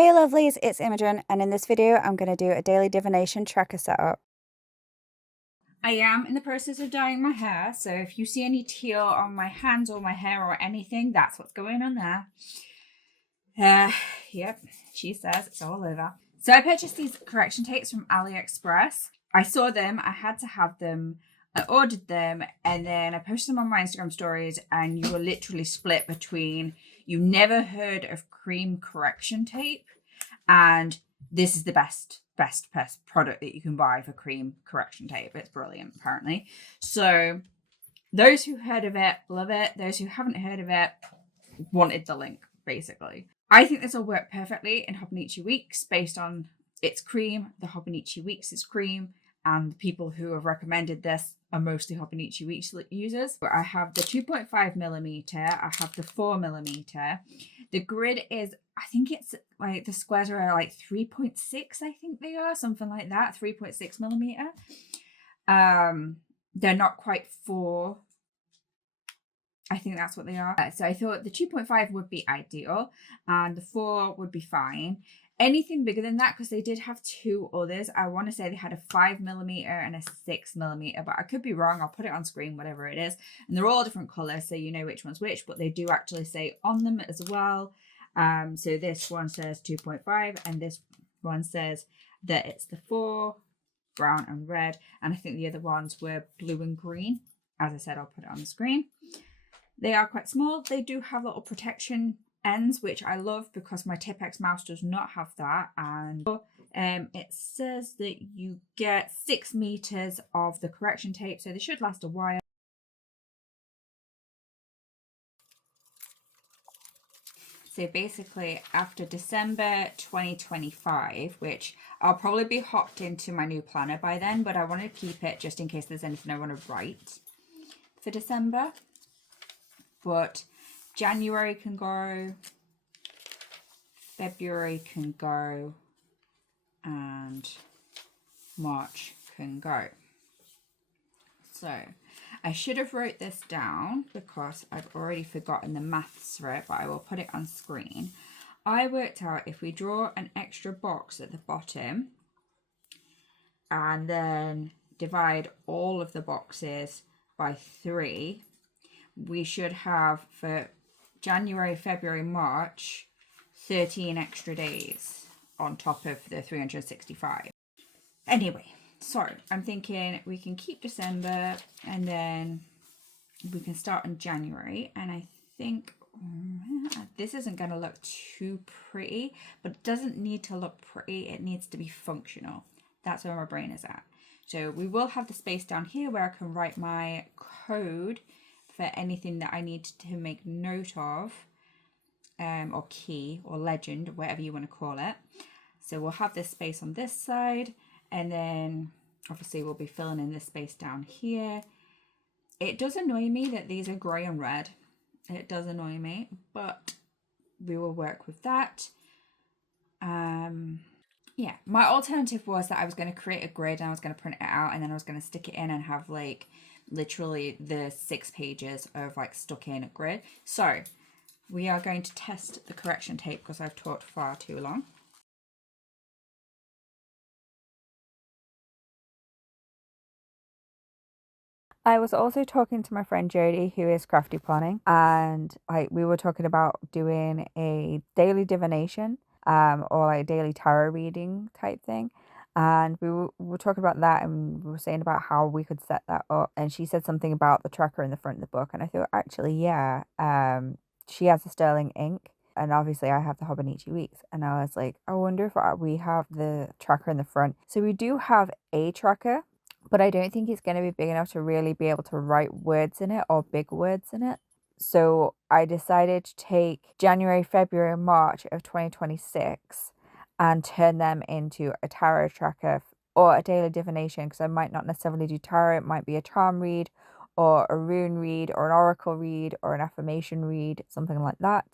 Hey lovelies, it's Imogen, and in this video I'm going to do a daily divination tracker setup. I am in the process of dyeing my hair, so if you see any teal on my hands or my hair or anything, that's what's going on there. Yep, she says it's all over. So I purchased these correction tapes from AliExpress. I saw them, I had to have them, I ordered them, and then I posted them on my Instagram stories, and you were literally split between you never heard of cream correction tape and this is the best product that you can buy for cream correction tape. It's brilliant, apparently. So those who heard of it, love it. Those who haven't heard of it, wanted the link, basically. I think this will work perfectly in Hobonichi Weeks based on its cream. The Hobonichi Weeks is cream, and the people who have recommended this are mostly Hobonichi Weeks users. I have the 2.5mm, I have the 4mm. The grid is, I think it's like the squares are like 3.6, I think they are, something like that, 3.6mm. They're not quite 4. I think that's what they are. So I thought the 2.5 would be ideal and the 4 would be fine. Anything bigger than that, because they did have 2 others. I want to say they had a 5mm and a 6mm, but I could be wrong. I'll put it on screen, whatever it is. And they're all different colors, so you know which one's which, but they do actually say on them as well. So this one says 2.5 and this one says that it's the 4, brown and red. And I think the other ones were blue and green. As I said, I'll put it on the screen. They are quite small. They do have little protection ends, which I love because my Tipex mouse does not have that. And it says that you get 6 meters of the correction tape, so they should last a while. So basically, after December 2025, which I'll probably be hopped into my new planner by then, but I want to keep it just in case there's anything I want to write for December. But January can go, February can go, and March can go. So I should have wrote this down because I've already forgotten the maths for it, but I will put it on screen. I worked out if we draw an extra box at the bottom and then divide all of the boxes by 3, we should have for January, February, March, 13 extra days on top of the 365. Anyway, so I'm thinking we can keep December and then we can start in January. And I think this isn't going to look too pretty, but it doesn't need to look pretty. It needs to be functional. That's where my brain is at. So we will have the space down here where I can write my code for anything that I need to make note of, or key or legend, whatever you want to call it. So we'll have this space on this side, and then obviously we'll be filling in this space down here. It does annoy me that these are grey and red. It does annoy me, but we will work with that. Yeah, my alternative was that I was going to create a grid and I was going to print it out and then I was going to stick it in and have like literally the 6 pages of like stuck in a grid. So we are going to test the correction tape because I've talked far too long. I was also talking to my friend JODIE, who is Crafty Planning, and we were talking about doing a daily divination, or like daily tarot reading type thing. And we were talking about that, and we were saying about how we could set that up. And she said something about the tracker in the front of the book, and I thought actually, yeah, she has the sterling ink, and obviously I have the Hobonichi Weeks, and I was like, I wonder if we have the tracker in the front. So we do have a tracker, but I don't think it's going to be big enough to really be able to write words in it or big words in it. So I decided to take January, February, March of 2026 and turn them into a tarot tracker or a daily divination, because I might not necessarily do tarot. It might be a charm read or a rune read or an oracle read or an affirmation read, something like that.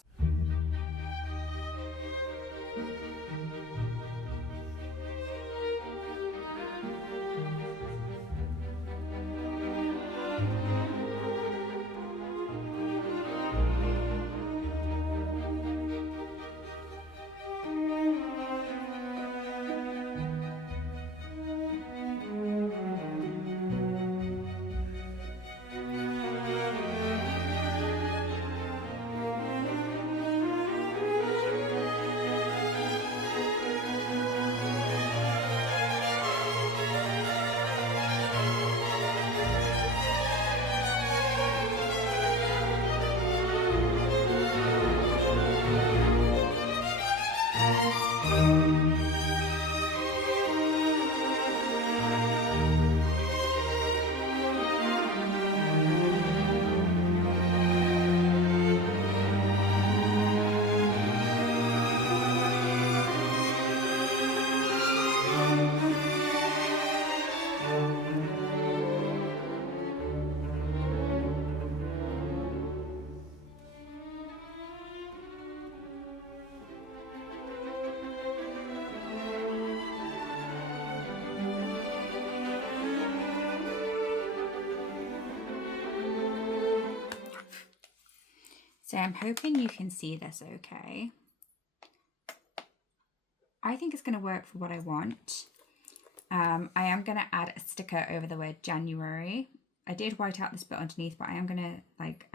So I'm hoping you can see this okay. I think it's going to work for what I want. I am going to add a sticker over the word January. I did white out this bit underneath, but I am going to like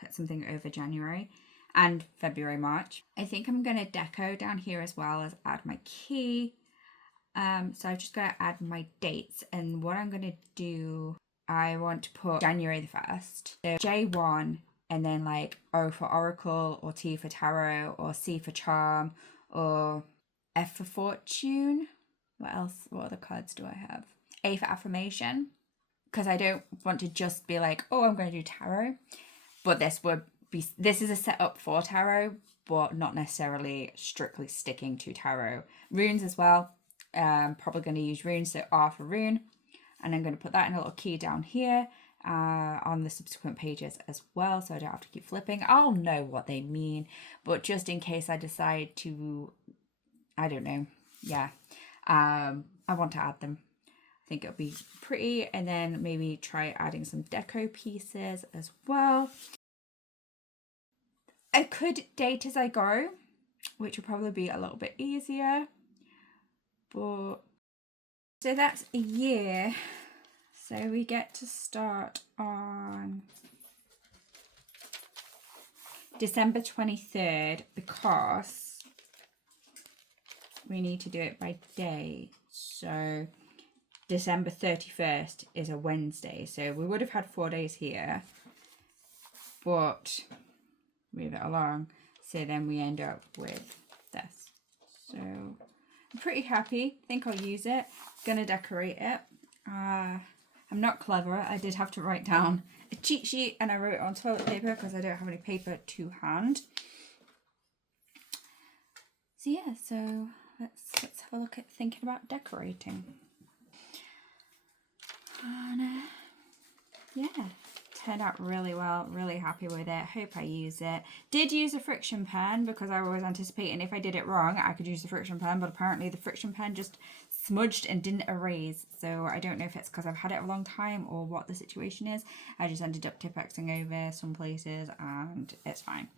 put something over January and February, March. I think I'm going to deco down here as well as add my key. So I'm just going to add my dates, and what I'm going to do, I want to put January the 1st. So J1, and then like O for Oracle, or T for Tarot, or C for Charm, or F for Fortune. What else? What other cards do I have? A for Affirmation, because I don't want to just be like, oh, I'm going to do Tarot. But this is a setup for Tarot, but not necessarily strictly sticking to Tarot. Runes as well. Probably going to use runes, so R for rune, and I'm going to put that in a little key down here on the subsequent pages as well, so I don't have to keep flipping. I'll know what they mean, but just in case I decide to, I don't know, yeah, I want to add them. I think it'll be pretty, and then maybe try adding some deco pieces as well. I could date as I go, which will probably be a little bit easier. But so that's a year. So we get to start on December 23rd because we need to do it by day. So December 31st is a Wednesday. So we would have had 4 days here, but move it along. So then we end up with this. So I'm pretty happy. I think I'll use it. Gonna decorate it. I'm not clever. I did have to write down a cheat sheet, and I wrote it on toilet paper because I don't have any paper to hand. So yeah, so let's have a look at thinking about decorating. And yeah, turned out really well. Really happy with it. Hope I use it. Did use a friction pen because I was anticipating if I did it wrong I could use the friction pen, but apparently the friction pen just smudged and didn't erase. So I don't know if it's because I've had it a long time or what the situation is. I just ended up Tipp-Exing over some places and it's fine.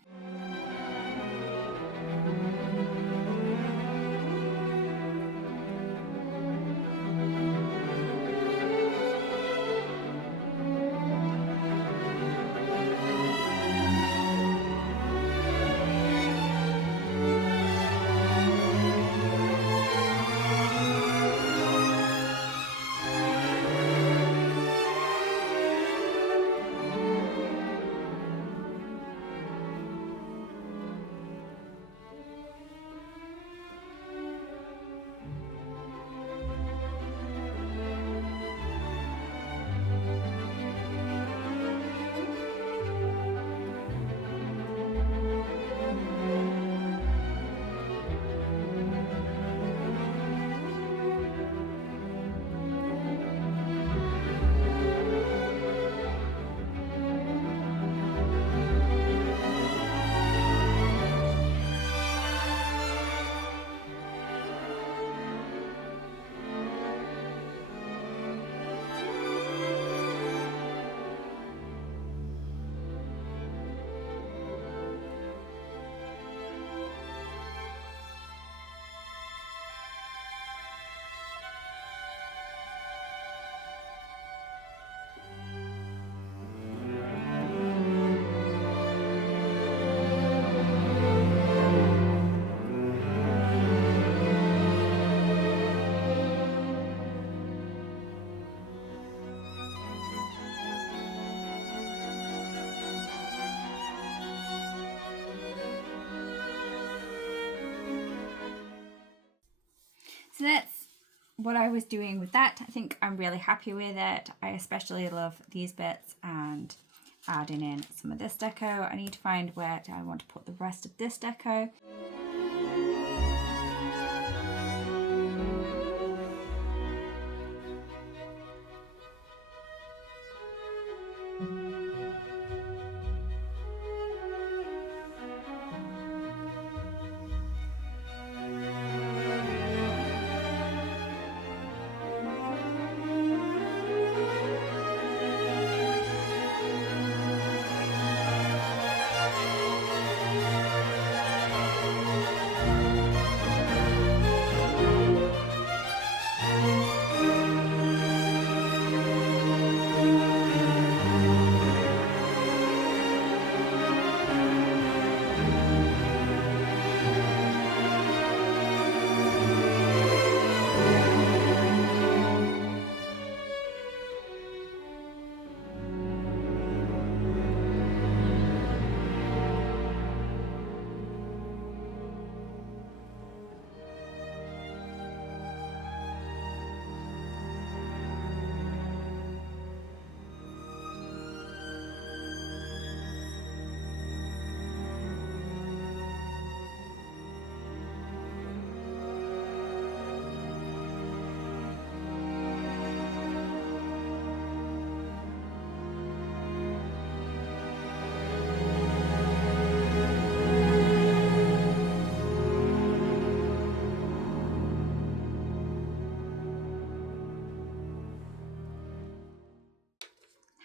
what I was doing with that. I think I'm really happy with it. I especially love these bits and adding in some of this deco. I need to find where I want to put the rest of this deco.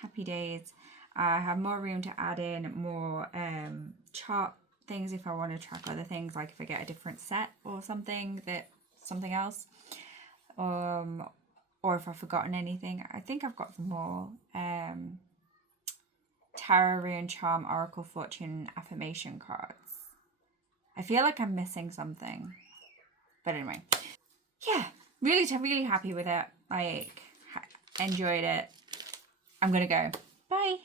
Happy days. I have more room to add in more chart things if I want to track other things, like if I get a different set or something else, or if I've forgotten anything. I think I've got some more Tarot, Rune, Charm, Oracle, Fortune, Affirmation cards. I feel like I'm missing something, but anyway, yeah, really happy with it. Like, enjoyed it. I'm gonna go. Bye.